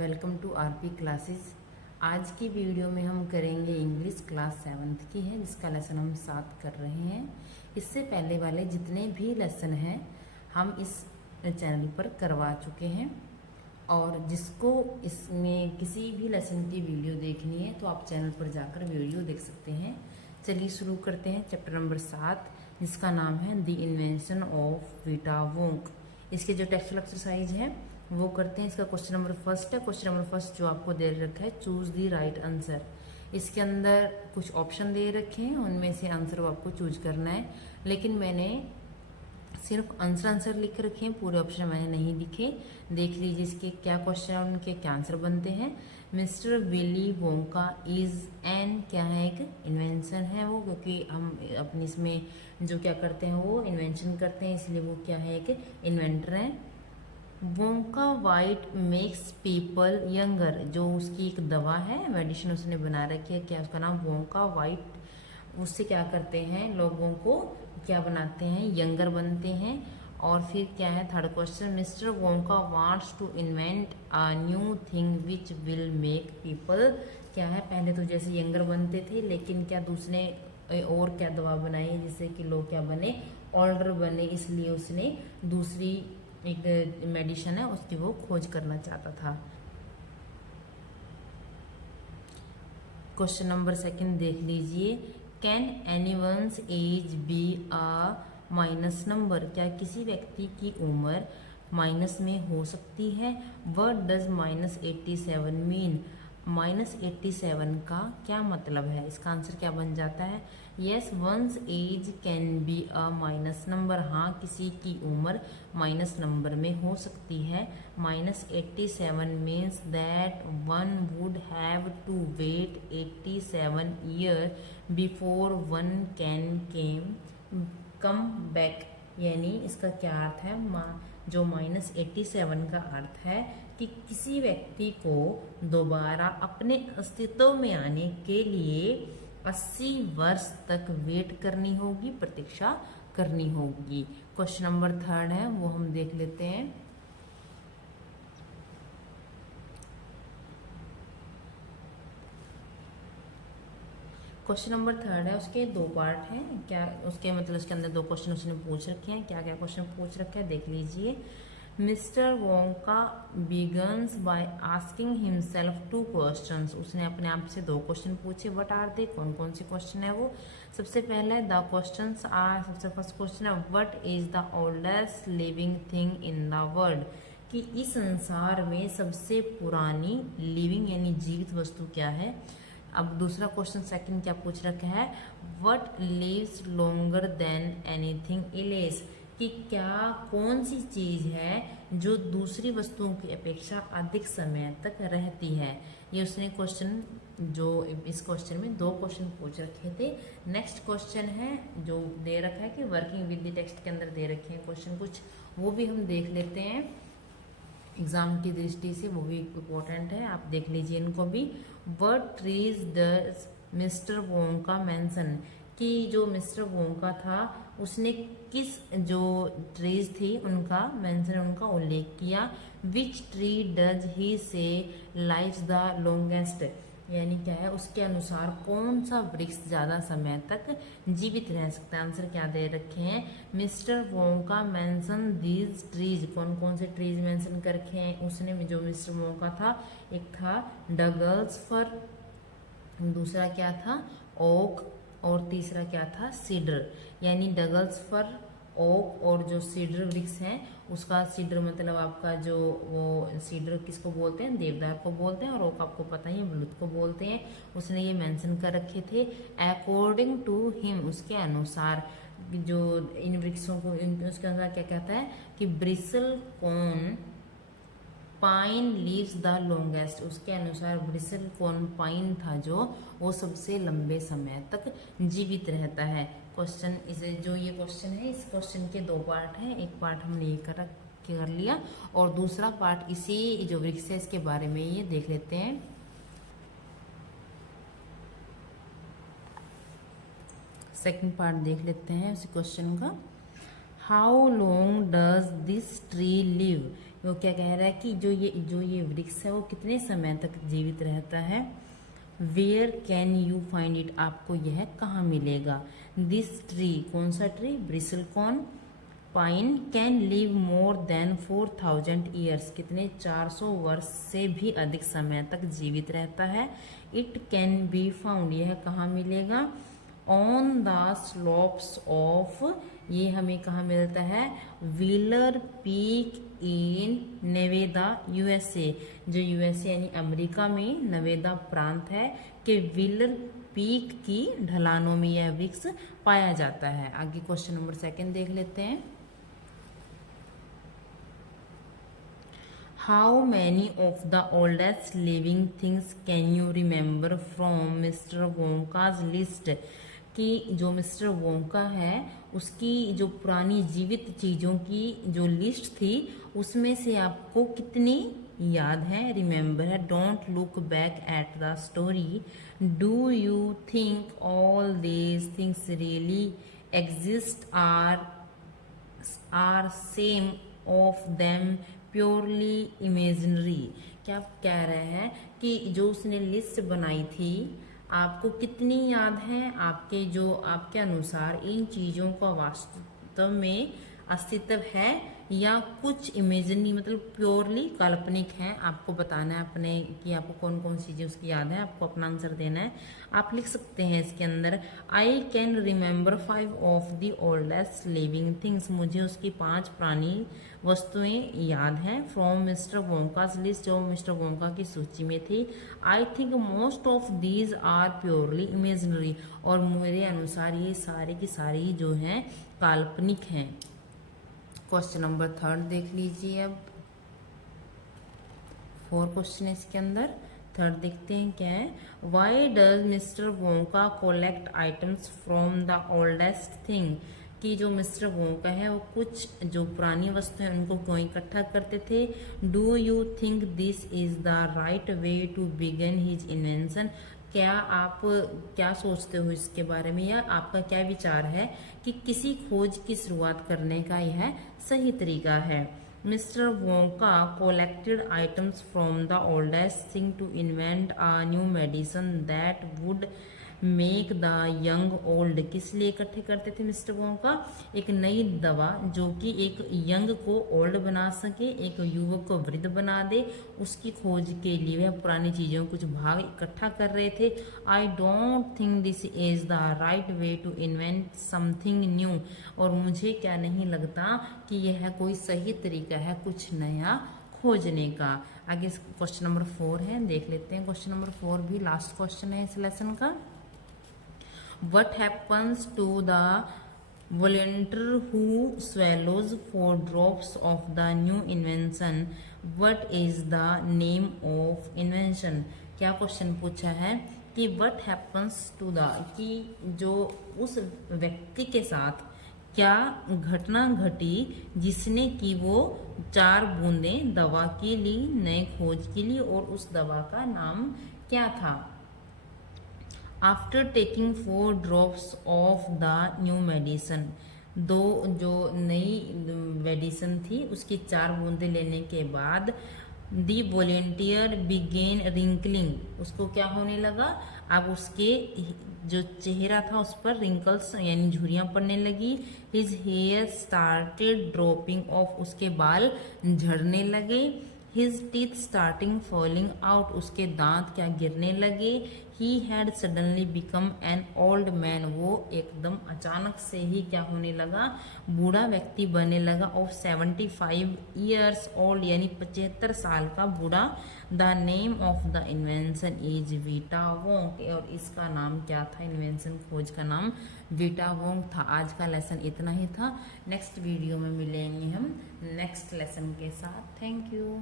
Welcome to RP classes. आज की video में हम करेंगे इंग्लिश क्लास 7th की है, जिसका लेसन हम 7 कर रहे हैं। इससे पहले वाले जितने भी लेसन हैं हम इस चैनल पर करवा चुके हैं, और जिसको इसमें किसी भी लेसन की वीडियो देखनी है तो आप चैनल पर जाकर वीडियो देख सकते हैं। चलिए शुरू करते हैं चैप्टर नंबर 7, जिसका नाम है द इन्वेंशन ऑफ विटा वोंक। इसके जो टेक्सचुअल एक्सरसाइज है वो करते हैं। इसका क्वेश्चन नंबर फर्स्ट है। क्वेश्चन नंबर फर्स्ट जो आपको दे रखा है, चूज द राइट आंसर। इसके अंदर कुछ ऑप्शन दे रखे हैं, उनमें से आंसर वो आपको चूज करना है। लेकिन मैंने सिर्फ आंसर लिख रखे हैं, पूरे ऑप्शन मैंने नहीं लिखे। देख लीजिए इसके क्या क्वेश्चन है, उनके क्या आंसर बनते हैं। Mister Willy Wonka is an, क्या है, एक इन्वेंशन है वो, क्योंकि हम अपनी इसमें जो क्या करते हैं वो इन्वेंशन करते हैं, इसलिए वो क्या है, एक इन्वेंटर है। Wonka white makes people younger, जो उसकी एक दवा है, मेडिसिन उसने बना रखी है, क्या उसका नाम वोंका वाइट। उससे क्या करते हैं, लोगों को क्या बनाते हैं, यंगर बनते हैं। और फिर क्या है third question, mister Wonka wants to invent a new thing which will make people, क्या है, पहले तो जैसे यंगर बनते थे, लेकिन क्या दूसरे और क्या दवा बनाई जिससे कि लोग क्या बने, ओल्डर बने, इसलिए उसने दूसरी एक मेडिसिन है उसकी वो खोज करना चाहता था। क्वेश्चन नंबर सेकंड देख लीजिए, can anyone's age be a minus number, क्या किसी व्यक्ति की उम्र माइनस में हो सकती है। व्हाट डज -87 मीन, -87 का क्या मतलब है। इसका आंसर क्या बन जाता है, yes one's age can be a minus number, हाँ किसी की उम्र माइनस नंबर में हो सकती है। -87 means that one would have to wait 87 year before one can come back, यानी इसका क्या अर्थ है, जो -87 का अर्थ है कि किसी व्यक्ति को दोबारा अपने अस्तित्व में आने के लिए 80 वर्ष तक वेट करनी होगी, प्रतीक्षा करनी होगी। क्वेश्चन नंबर थर्ड है, वो हम देख लेते हैं। क्वेश्चन नंबर थर्ड है, उसके दो पार्ट हैं, क्या उसके मतलब उसके अंदर दो क्वेश्चन उसने पूछ रखे हैं। क्या क्या क्वेश्चन पूछ रखे हैं देख लीजिए। Mister Wonka begins by asking himself 2 questions, उसने अपने आप से 2 क्वेश्चन पूछे। व्हाट आर दे, कौन कौन से क्वेश्चन है वो। सबसे पहले द क्वेश्चंस आर, सबसे फर्स्ट क्वेश्चन है what is the oldest living thing in the world, कि इस संसार में सबसे पुरानी लिविंग यानी जीवित वस्तु क्या है। अब दूसरा क्वेश्चन सेकंड क्या पूछ रखा है, what lives longer than anything else, कि क्या कौन सी चीज है जो दूसरी वस्तुओं की अपेक्षा अधिक समय तक रहती है। ये उसने क्वेश्चन, जो इस क्वेश्चन में 2 क्वेश्चन पूछ रखे थे। नेक्स्ट क्वेश्चन है जो दे रखा है कि वर्किंग विद द टेक्स्ट के अंदर दे रखे हैं क्वेश्चन कुछ, वो भी हम देख लेते हैं एग्जाम की दृष्टि से, वो भी इम्पोर्टेंट है, आप देख लीजिए इनको भी। What trees does mister Wonka mention, कि जो मिस्टर वोंका था उसने किस जो ट्रीज थी उनका मेंशन, उनका उल्लेख किया। विच ट्री डज ही से लाइव्स द लॉन्गेस्ट, यानी क्या है उसके अनुसार कौन सा वृक्ष ज्यादा समय तक जीवित रह सकता है। आंसर क्या दे रखे हैं, mister Wonka mention these trees, कौन कौन से ट्रीज मेंशन कर रखे हैं उसने, जो मिस्टर वोंका था, एक था डगल्स फर, दूसरा क्या था ओक, और तीसरा क्या था सीडर। यानी डगल्स फर, ओक और जो सीडर वृक्ष है उसका, सीडर मतलब आपका जो वो सीडर किसको बोलते हैं, देवदार को बोलते हैं, और ओक आपको पता ही बलूत को बोलते हैं। उसने ये मेंशन कर रखे थे। अकॉर्डिंग टू हिम, उसके अनुसार, जो इन वृक्षों को उसके अनुसार क्या कहता है कि bristlecone pine lives the longest, उसके अनुसार ब्रिसल कॉन पाइन था जो वो सबसे लंबे समय तक जीवित रहता है। क्वेश्चन इसे जो ये क्वेश्चन है, इस क्वेश्चन के 2 पार्ट हैं, एक पार्ट हमने ये कर लिया, और दूसरा पार्ट इसी जो वृक्ष है इसके बारे में ये देख लेते हैं। सेकंड पार्ट देख लेते हैं उसी क्वेश्चन का। How long does this tree live, वो क्या कह रहा है कि जो ये वृक्ष है वो कितने समय तक जीवित रहता है। Where can you find it, आपको यह कहाँ मिलेगा। दिस ट्री, कौन सा tree, bristlecone pine, can live more than 4000 years, कितने 400 वर्ष से भी अधिक समय तक जीवित रहता है। इट कैन बी फाउंड, यह कहाँ मिलेगा। ऑन द स्लोप्स ऑफ, ये हमें कहाँ मिलता है, wheeler peak in Nevada USA, जो यूएसए यानी अमेरिका में नवेदा प्रांत है कि व्हीलर पीक की ढलानों में यह वृक्ष पाया जाता है। आगे क्वेश्चन नंबर 2 देख लेते हैं। How many of the oldest living things can you remember from mister Wonka's list, कि जो मिस्टर वोंका है उसकी जो पुरानी जीवित चीज़ों की जो लिस्ट थी उसमें से आपको कितनी याद है, रिमेंबर है। Don't look back at the story, do you think all these things really exist, are some of them purely imaginary. क्या कह रहे हैं कि जो उसने लिस्ट बनाई थी आपको कितनी याद है, आपके अनुसार इन चीज़ों का वास्तव में अस्तित्व है या कुछ इमेजिनरी मतलब प्योरली काल्पनिक है। आपको बताना है अपने कि आपको कौन कौन सी चीज़ उसकी याद है, आपको अपना आंसर देना है। आप लिख सकते हैं इसके अंदर, I can remember 5 of the oldest living things, मुझे उसकी 5 पुरानी वस्तुएं याद हैं। फ्रॉम मिस्टर वोंकाज लिस्ट, जो मिस्टर वोंका की सूची में थी। I think most of these are purely imaginary, और मेरे अनुसार ये सारे की सारी जो हैं काल्पनिक हैं। क्वेश्चन नंबर 3 देख लीजिए। अब 4 क्वेश्चन है इसके अंदर। 3 देखते हैं क्या है। Why does mister Wonka collect items from the oldest thing, कि जो मिस्टर वोंका है वो कुछ जो पुरानी वस्तु है उनको क्यों इकट्ठा करते थे। Do you think this is the right way to begin his invention, क्या आप क्या सोचते हो इसके बारे में, या आपका क्या विचार है कि किसी खोज की शुरुआत करने का यह सही तरीका है। Mister Wonka collected items from the oldest thing to invent a new medicine that would make the young old, किस लिए इकट्ठे करते थे मिस्टर वोंका, एक नई दवा जो कि एक यंग को ओल्ड बना सके, एक युवक को वृद्ध बना दे, उसकी खोज के लिए वह पुरानी चीज़ों कुछ भाग इकट्ठा कर रहे थे। I don't think this is the right way to invent something new, और मुझे क्या नहीं लगता कि यह कोई सही तरीका है कुछ नया खोजने का। आगे क्वेश्चन नंबर 4 है, देख लेते हैं। क्वेश्चन नंबर 4 भी लास्ट क्वेश्चन है इस लेसन का। What happens to the volunteer who swallows 4 drops of the new invention? What is the name of invention? क्या क्वेश्चन पूछा है कि what happens to the, कि जो उस व्यक्ति के साथ क्या घटना घटी जिसने कि वो 4 बूंदें दवा के लिए नए खोज के लिए, और उस दवा का नाम क्या था। After taking 4 drops of the new medicine, दो जो नई मेडिसिन थी उसकी 4 बूंदे लेने के बाद दी वॉलेंटियर बिगेन रिंकलिंग, उसको क्या होने लगा, अब उसके जो चेहरा था उस पर रिंकल्स यानी झुर्रियाँ पड़ने लगी। His hair started dropping off, उसके बाल झड़ने लगे। His teeth starting falling out, उसके दांत क्या गिरने लगे। He had suddenly become an old man, वो एकदम अचानक से ही क्या होने लगा, बूढ़ा व्यक्ति बनने लगा। ऑफ 75 ईयर्स ओल्ड, यानी 75 साल का बूढ़ा। The name of the invention is Vita Wong, और इसका नाम क्या था, इन्वेंशन खोज का नाम वीटा वोंग था। आज का लेसन इतना ही था। नेक्स्ट वीडियो में मिलेंगे हम नेक्स्ट लेसन के साथ। Thank you.